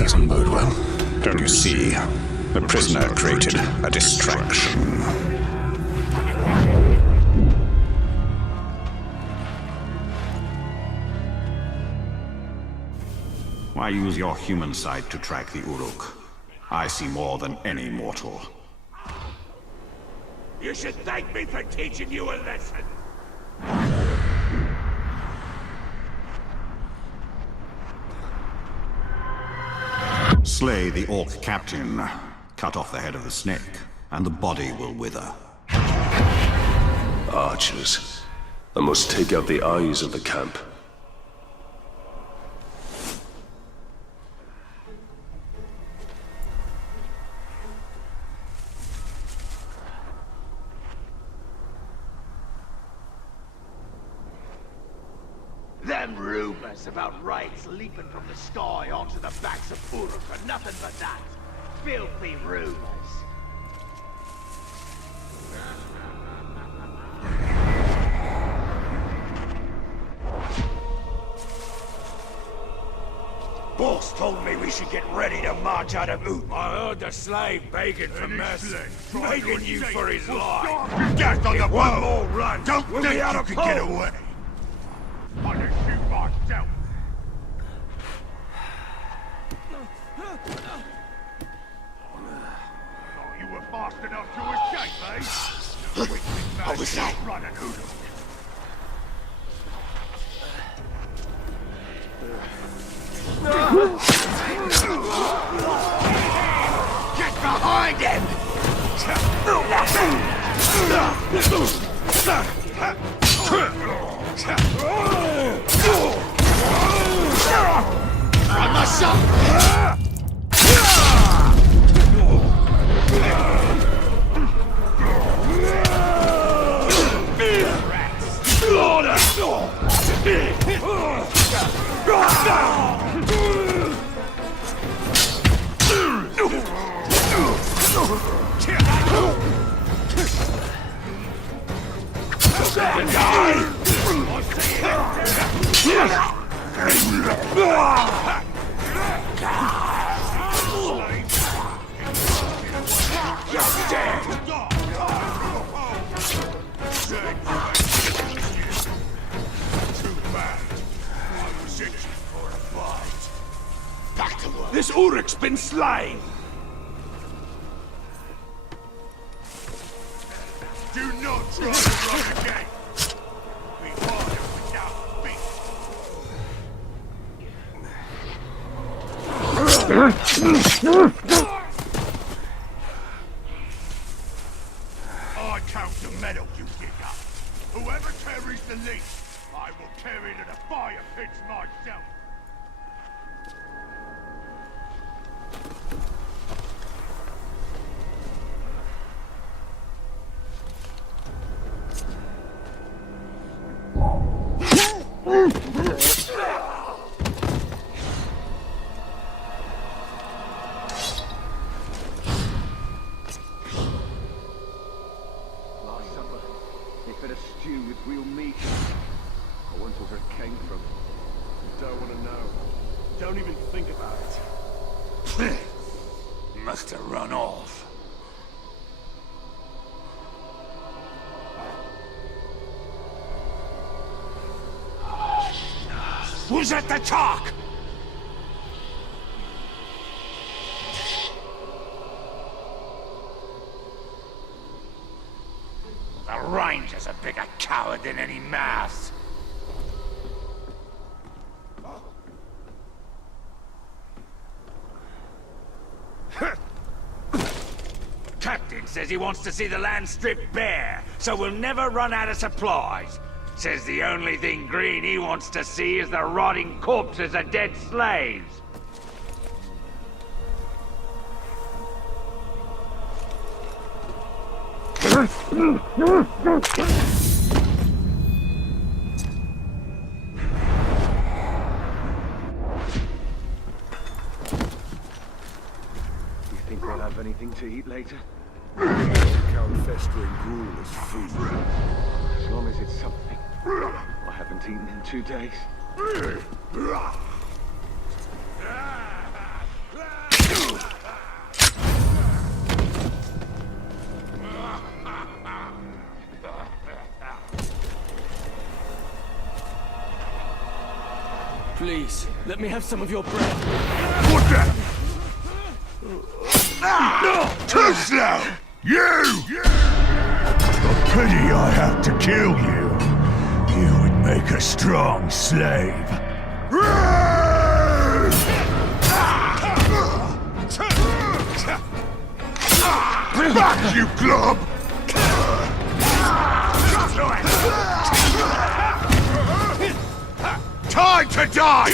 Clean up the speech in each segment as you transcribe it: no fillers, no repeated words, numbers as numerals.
doesn't bode well. Don't you see? The prisoner created a distraction. Why use your human sight to track the Uruk? I see more than any mortal. You should thank me for teaching you a lesson. Slay the Orc captain, cut off the head of the snake, and the body will wither. Archers. I must take out the eyes of the camp. Them rumors about raids leaping from the sky onto the backs of Uruk are nothing but that. Filthy rumors. Boss told me we should get ready to march out of Uruk. I heard the slave begging for mercy, begging you for his life. Death on the One boat! more run. Don't we'll think be out you of can get pole. away! I can shoot myself! Oh, you were fast enough to escape, eh? What was that? Running hoodoo. Get behind him! Run my son! This Uruk's been slain! Do not try to run again! We harder without feet! I count the metal you dig up. Whoever carries the least, I will carry to the fire pits myself. Last supper, they fed a stew with real meat. I wonder where it came from. Don't want to know. Don't even think about it. Must have run off. Who's at the talk? The Ranger's a bigger coward than any mouse. Captain says he wants to see the land stripped bare, so we'll never run out of supplies. Says the only thing green he wants to see is the rotting corpses of dead slaves. You think they'll have anything to eat later? Count festering gruel as food. As long as it's something. I haven't eaten in 2 days. Please, let me have some of your bread. What the? Too slow! You! A pity I have to kill you. You would make a strong slave. Back, you glob! Time to die!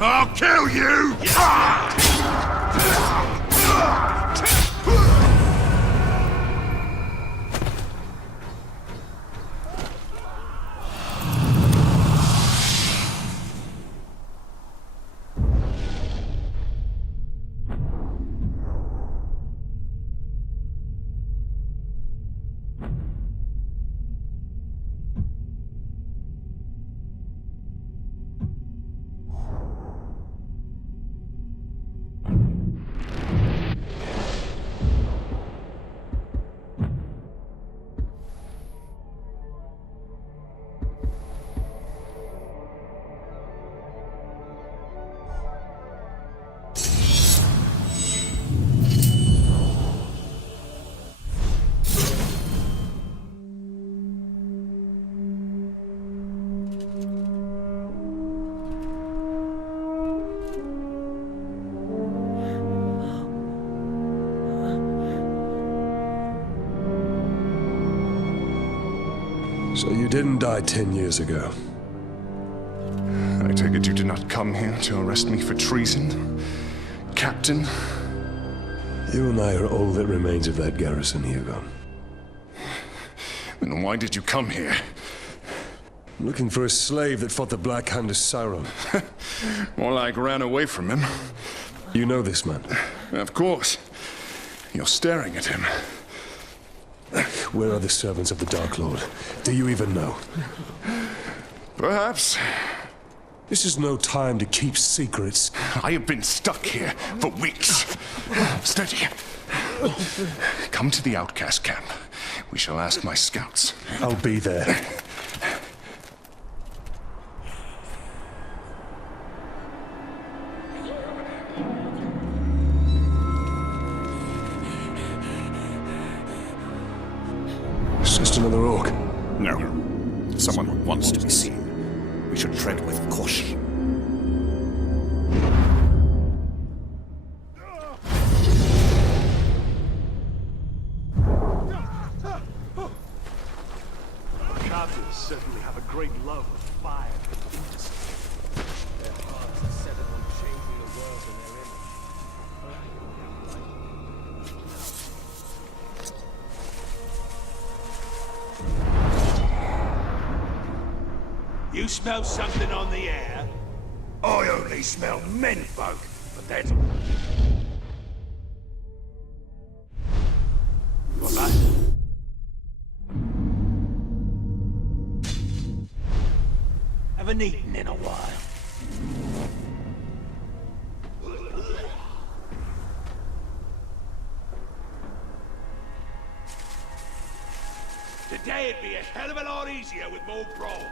I'll kill you! So you didn't die 10 years ago. I take it you did not come here to arrest me for treason, Captain? You and I are all that remains of that garrison, Hugo. Then why did you come here? Looking for a slave that fought the Black Hand of Sauron. More like ran away from him. You know this man? Of course. You're staring at him. Where are the servants of the Dark Lord? Do you even know? Perhaps. This is no time to keep secrets. I have been stuck here for weeks. Steady. Come to the outcast camp. We shall ask my scouts. I'll be there. It's just another orc. No. Someone who wants to be seen. We should tread with caution. Cavaliers certainly have a great love of fire and industry. Their hearts are set upon changing the world in their image. You smell something on the air? I only smell menfolk, but that's... What's that? Haven't eaten in a while. Today it'd be a hell of a lot easier with more brawn.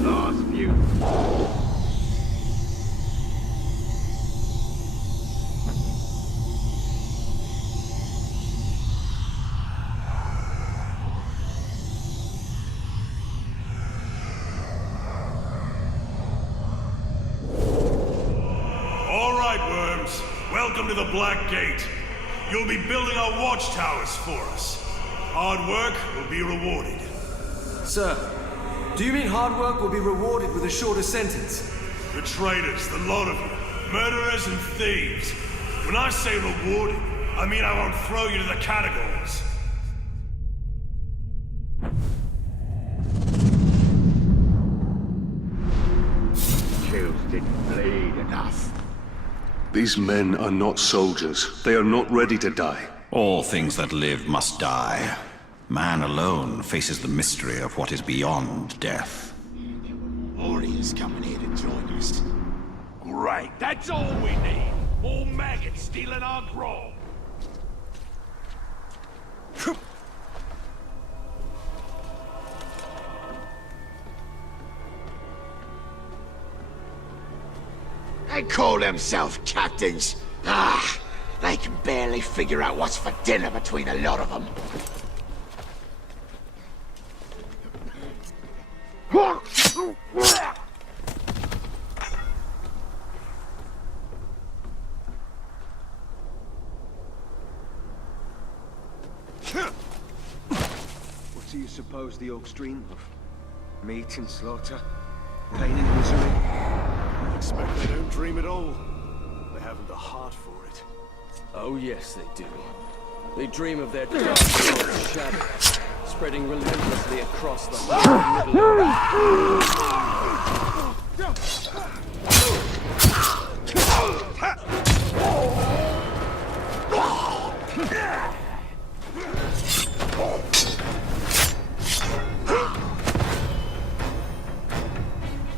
Last few. All right, worms. Welcome to the Black Gate. You'll be building our watchtowers for us. Hard work will be rewarded. Sir, do you mean hard work will be rewarded with a shorter sentence? The traitors, the lot of you. Murderers and thieves. When I say rewarded, I mean I won't throw you to the catacombs. Kills didn't bleed enough. These men are not soldiers. They are not ready to die. All things that live must die. Man alone faces the mystery of what is beyond death. Warriors coming here to join us. Great, that's all we need. More maggots stealing our grog. They call themselves captains. Ah, they can barely figure out what's for dinner between a lot of them. What do you suppose the orcs dream of? Meat and slaughter? Pain and misery? I expect they don't dream at all. They haven't the heart for it. Oh yes, they do. They dream of their dark shadow, spreading relentlessly across the whole Middle-earth.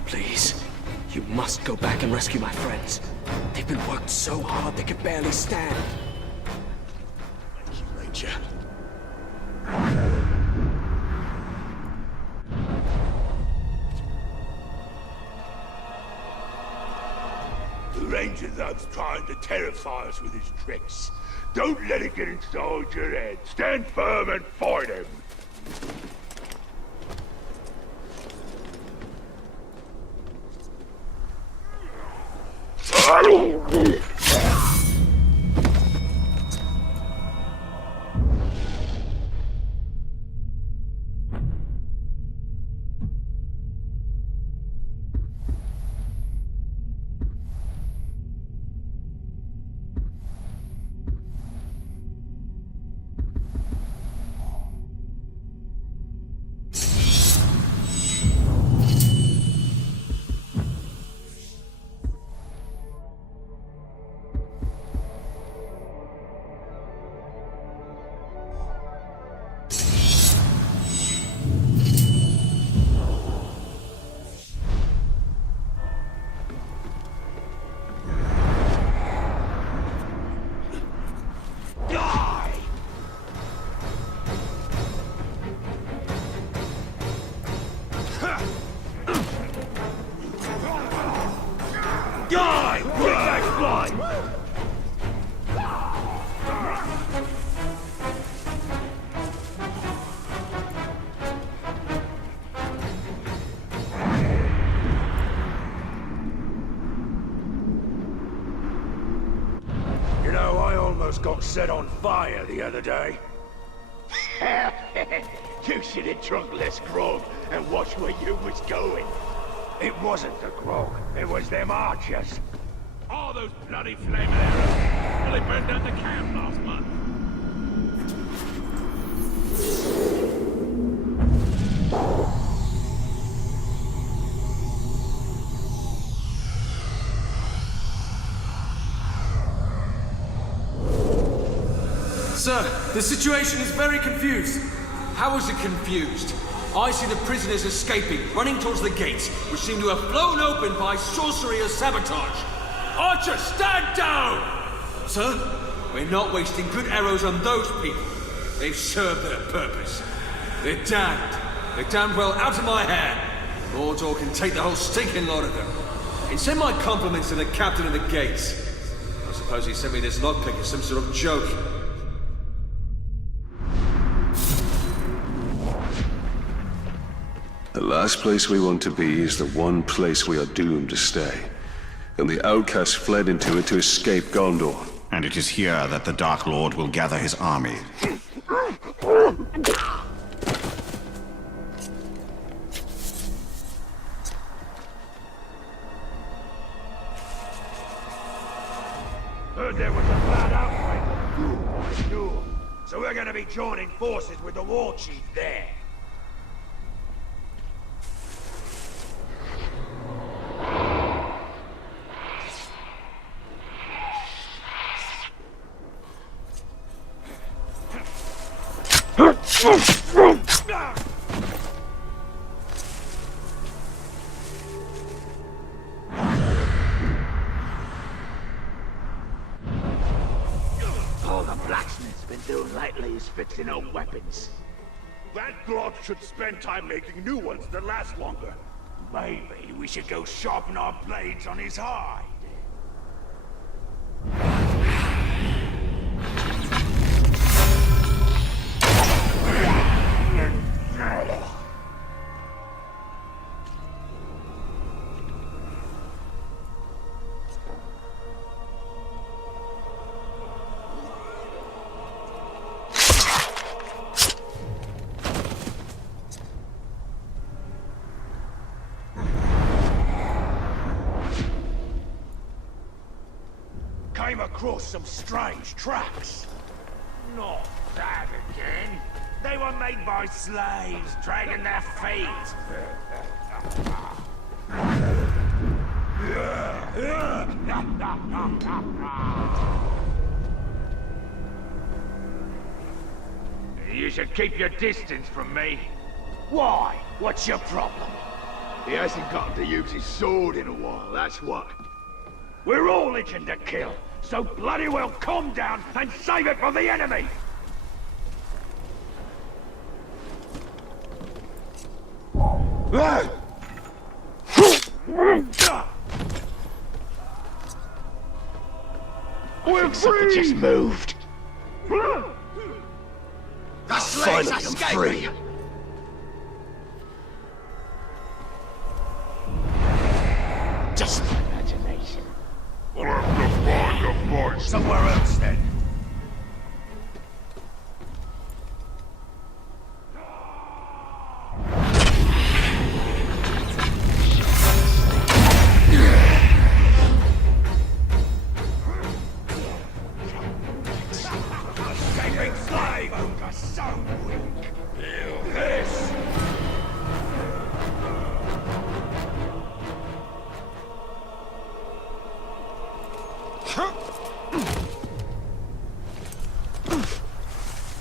Please, you must go back and rescue my friends. They've been worked so hard they can barely stand. Thank you, Ranger. The Ranger Thug's trying to terrify us with his tricks. Don't let it get inside your head. Stand firm and fight him. You know, I almost got set on fire the other day. You should have drunk less grog and watched where you was going. It wasn't the grog, it was them archers. All those bloody flaming arrows. Well, they burned down the camp last month. Sir, the situation is very confused. How is it confused? I see the prisoners escaping, running towards the gates, which seem to have flown open by sorcery or sabotage. Archer, stand down! Sir, we're not wasting good arrows on those people. They've served their purpose. They're damned. They're damned well out of my hair. Mordor can take the whole stinking lot of them. And send my compliments to the captain of the gates. I suppose he sent me this lockpick as some sort of joke. The last place we want to be is the one place we are doomed to stay. And the outcasts fled into it to escape Gondor. And it is here that the Dark Lord will gather his army. Heard there was a bad outbreak of Mordor. So we're gonna be joining forces with the war chief there. quietly as fixing old weapons. That glop should spend time making new ones that last longer. Maybe we should go sharpen our blades on his hide. Came across some strange tracks. Not that again. They were made by slaves dragging their feet. You should keep your distance from me. Why? What's your problem? He hasn't gotten to use his sword in a while, that's what. We're all itching to kill, so bloody well calm down and save it for the enemy! We're free! Just moved. The slaves are free. Just my imagination. We'll have to find a place. Somewhere else, then. Escaping slave! You're so weak. Feel this!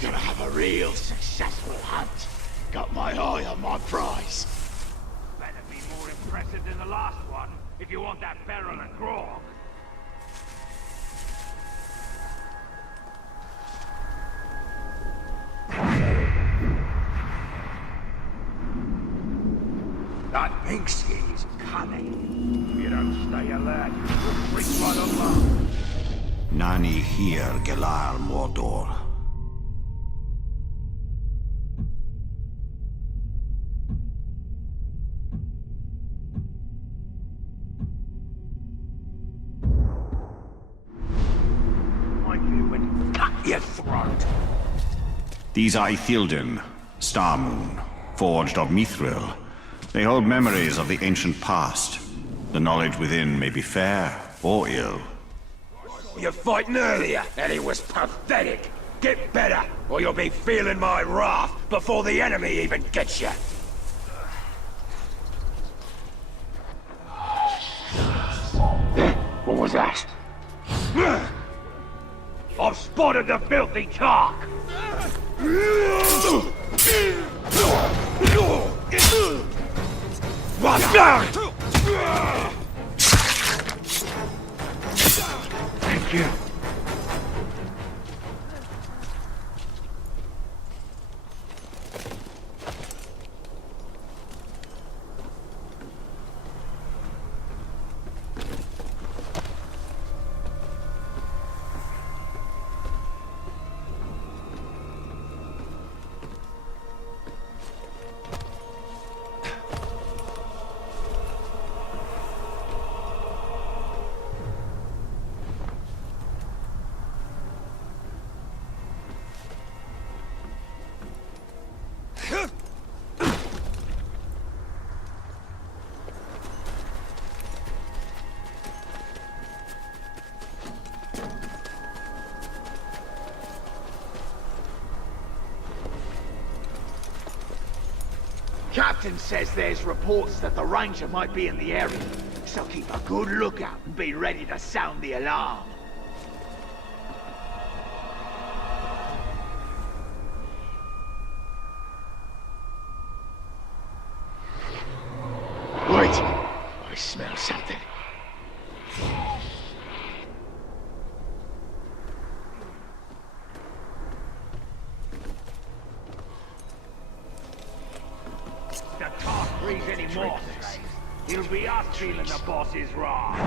Gonna have a real successful hunt. Got my eye on my prize. Better be more impressive than the last one, if you want that barrel of grog. That pink skin is cunning. If you don't stay alert, you'll reach right along. Nani here, Gelar Mordor. Cut your throat! These are Ithilden, Star Moon, forged of Mithril. They hold memories of the ancient past. The knowledge within may be fair or ill. You're fighting earlier, and it was pathetic. Get better, or you'll be feeling my wrath before the enemy even gets you. What was that? I've spotted the filthy talk! Watch out! Thank you. Captain says there's reports that the Ranger might be in the area, so keep a good lookout and be ready to sound the alarm. Wait! I smell something. be us feeling the boss's wrath.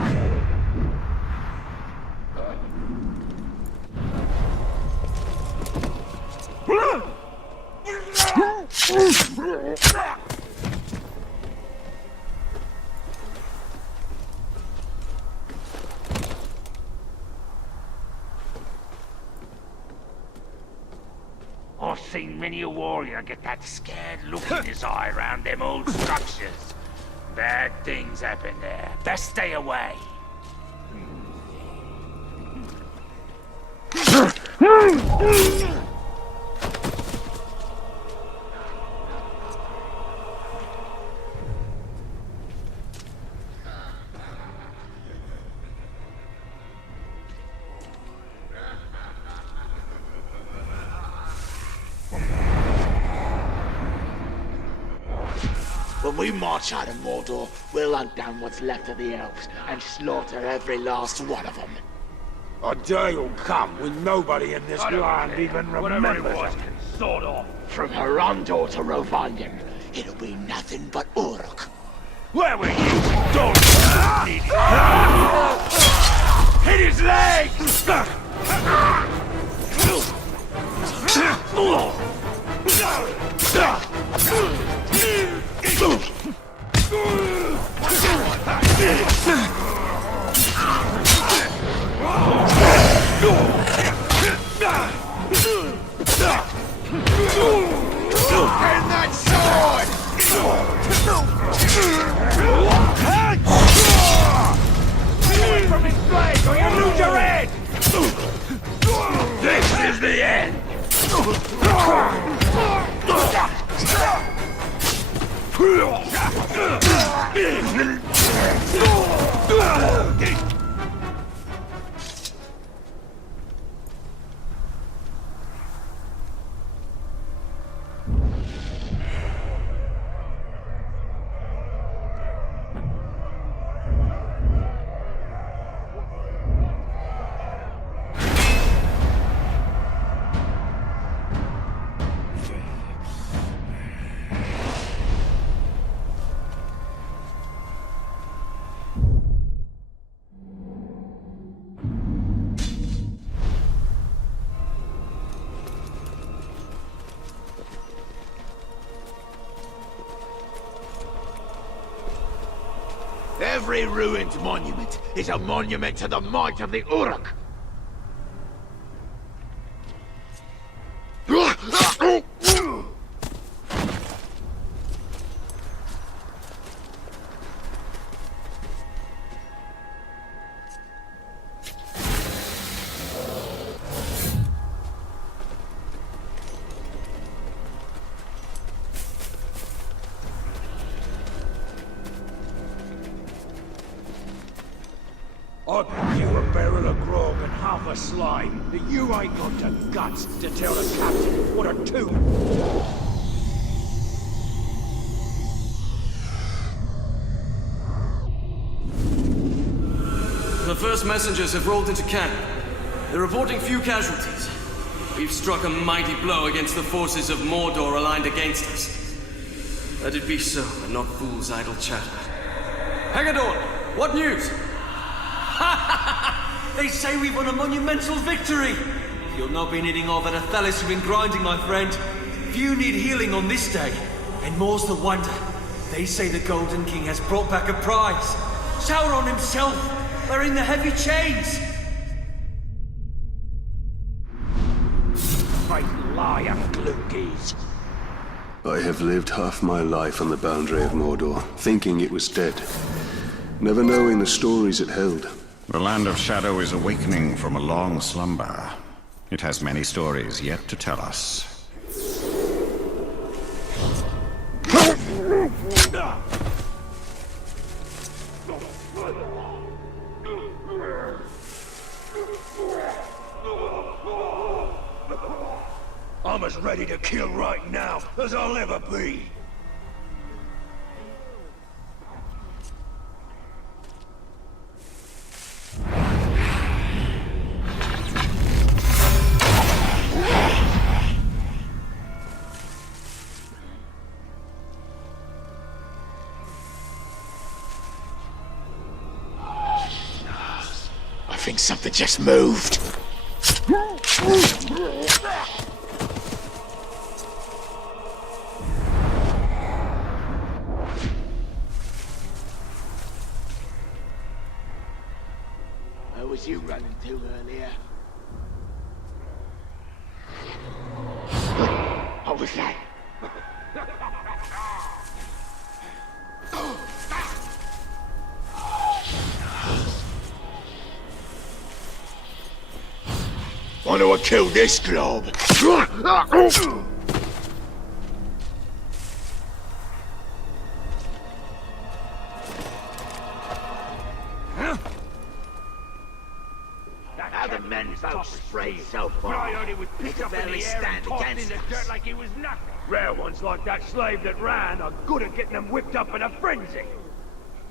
I've seen many a warrior get that scared look in his eye around them old structures. Bad things happen there. Best stay away. When we march out of Mordor, we'll hunt down what's left of the elves and slaughter every last one of them. A day will come when nobody in this land even remembers it. Can sort off. From Herondor to Rovanion, it'll be nothing but Uruk. Where were you? Don't hit his legs! And that sword! Away from his blade or you lose your head! This is the end! Every ruined monument is a monument to the might of the Uruk. I'll give you a barrel of grog and half a slime, but you ain't got the guts to tell the captain what a tomb. The first messengers have rolled into camp. They're reporting few casualties. We've struck a mighty blow against the forces of Mordor aligned against us. Let it be so, and not fools' idle chatter. Haggadorn, what news? They say we've won a monumental victory! You'll not be needing all that Athelis you've been grinding, my friend. Few need healing on this day, and more's the wonder. They say the Golden King has brought back a prize. Sauron himself, wearing the heavy chains! Great liar, Glookies. I have lived half my life on the boundary of Mordor, thinking it was dead, never knowing the stories it held. The Land of Shadow is awakening from a long slumber. It has many stories yet to tell us. I'm as ready to kill right now as I'll ever be. think something just moved. Where was you running to earlier? What was that? Wanna kill this globe? How the men both sprayed so far. I heard he was picked up in the air and tossed in the dirt like he was nothing. Rare ones like that slave that ran are good at getting them whipped up in a frenzy.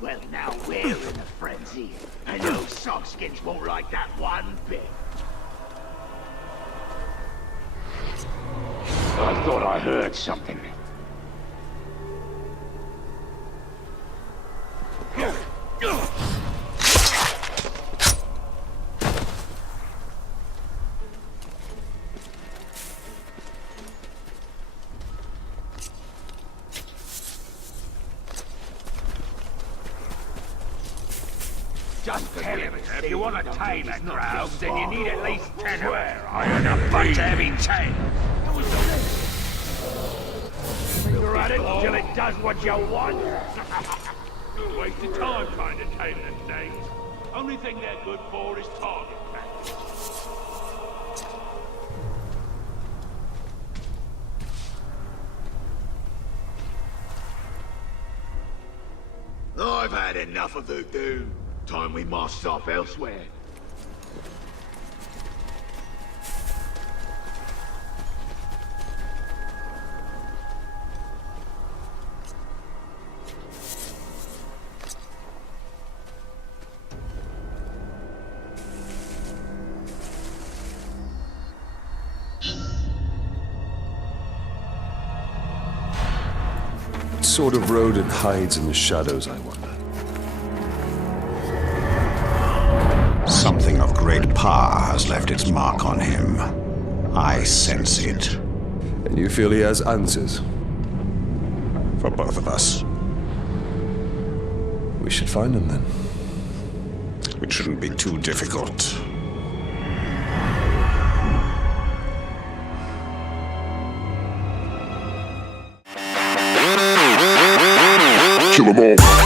Well, now we're in a frenzy, and those sogskins won't like that one bit. I thought I heard something. Just tell him, if you want to tame a crowd, then you need at least 10 of them. I had a bunch of heavy tail. You're at it till it does what you want. You're wasting time trying to tame them things. Only thing they're good for is target practice. I've had enough of voodoo. Time we marched off elsewhere. What sort of rodent hides in the shadows, I wonder? Something of great power has left its mark on him. I sense it. And you feel he has answers? For both of us. We should find him then. It shouldn't be too difficult. Kill 'em all.